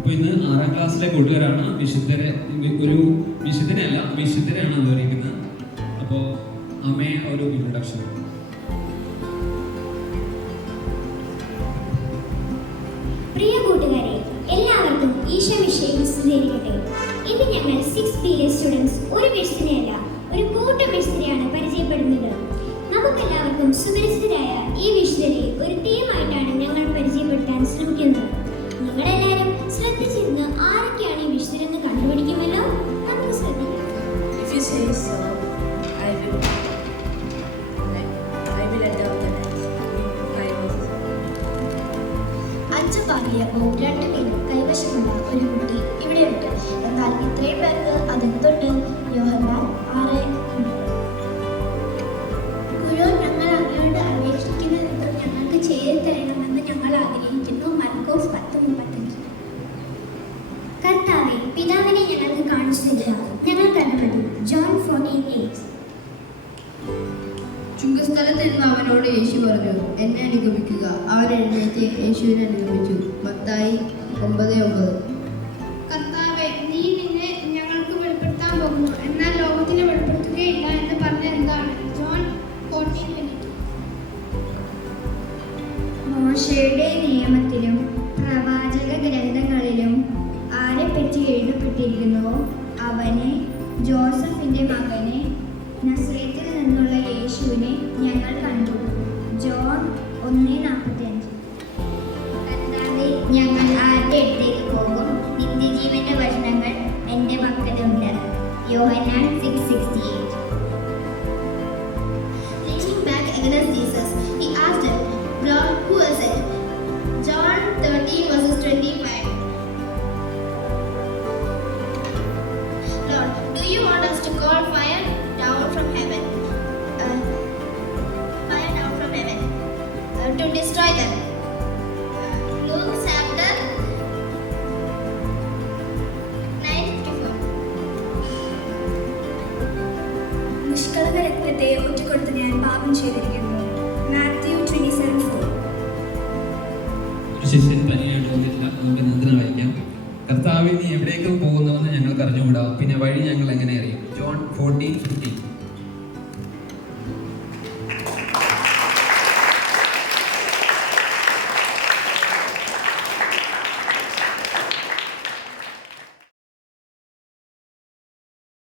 അപ്പോൾ ഇന്ന് 6ാം ക്ലാസ്സിലെ കൂട്ടുകാരാണ് ഒരു വിശുദ്ധനെയല്ല വിശുദ്ധരെയാണ് വിവരിക്കുന്നത്. അപ്പോൾ അമ്മയെ ഒരു ഇൻട്രൊഡക്ഷൻ. പ്രിയ കൂട്ടുകാരെ, എല്ലാവർക്കും ഈശോ മിശിഹായിൽ സ്തുതിയായിരിക്കട്ടെ. ഇന്ന് ഞങ്ങൾ 6B സ്റ്റുഡൻസ് ഒരു വിശുദ്ധനെയല്ല ഒരു കൂട്ടം വിശുദ്ധരെയാണ് പരിചയപ്പെടുന്നത്. നമുക്കെല്ലാവർക്കും സുപരിചിതരായ ഈ വിശുദ്ധരെ ഒരു തീമായിട്ടാണ് ഞങ്ങൾ പരിചയപ്പെടുത്താൻ ശ്രമിക്കുന്നത്. നിങ്ങളെല്ലാവരും ശ്രദ്ധിച്ചിരുന്ന് ആരൊക്കെയാണ് ഈ വിശുദ്ധരെന്ന് കണ്ടുപിടിക്കുമല്ലോ. നമുക്ക് ശ്രദ്ധിക്കാം. അഞ്ച് പാലിയപ്പോ 2 മീനും കൈവശമുള്ള ഒരു കുട്ടി ഇവിടെയുണ്ട്. എന്നാൽ ഇത്രയും പേർക്ക് അതെന്തുണ്ട്? യോഹന്നാൻ 6 ഗുരു, ഞങ്ങൾ അങ്ങയോട് അപേക്ഷിക്കുന്നതെന്തും ഞങ്ങൾക്ക് ചെയ്തു തരണമെന്ന് ഞങ്ങൾ ആഗ്രഹിക്കുന്നു. മർക്കോസ് 10:35. കർത്താവേ, പിതാവിനെ ഞങ്ങൾക്ക് കാണിച്ചു തരിക, ഞങ്ങൾ കണ്ടത്. ജോൺ 14:8. ചുങ്കസ്ഥലത്ത് നിന്ന് അവനോട് യേശു പറഞ്ഞു, എന്നെ അനുഗമിക്കുക. അവൻ എഴുന്നേറ്റ് യേശുവിനെ അനുഗമിച്ചു. മത്തായി 9:9. കർത്താവേ, നീ നിന്നെ ഞങ്ങൾക്ക് വെളിപ്പെടുത്താൻ പോകുന്നു, എന്നാൽ ലോകത്തിന് വെളിപ്പെടുത്തുകയില്ല എന്ന് പറഞ്ഞ എന്താണ്? ജോൺ 14:22. മോശയുടെ നിയമത്തിലും പ്രവാചക ഗ്രന്ഥങ്ങളിലും ആരെപ്പറ്റി എഴുതപ്പെട്ടിരിക്കുന്നുവോ അവനെ, ജോസഫിന്റെ മകനെ, നസ്രേത്തിൽ നിന്നുള്ള യേശുവിനെ ഞങ്ങൾ കണ്ടു. ജോൺ 1:45. കർത്താവേ, ഞങ്ങൾ ആരുടെ അടുത്തേക്ക് പോകും? നിത്യജീവന്റെ വചനങ്ങൾ എൻ്റെ പക്കലുണ്ട്. യോഹന്നാൻ 6:68. Leaning back against Jesus, he asked him, Lord, who is it? John 13:25. Lord, do you want us to call fire down from heaven? Fire down from heaven to destroy them. Luke chapter 9:54. നിഷ്കളങ്ക രക്തത്തെ ഒറ്റിക്കൊടുത്ത് ഞാൻ പാപം ചെയ്തിരിക്കുന്നു. മാത്യു 27:4. ഒരു ശിഷ്യൻ പനിയായിട്ട് വന്നില്ല. നമുക്ക് നന്ദന വായിക്കാം. കർത്താവേ, നീ എവിടേക്കും പോകുന്നുവെന്ന് ഞങ്ങൾക്ക് അറിഞ്ഞുകൂടാ, പിന്നെ വഴി ഞങ്ങൾ എങ്ങനെ അറിയും? ജോൺ 14:15.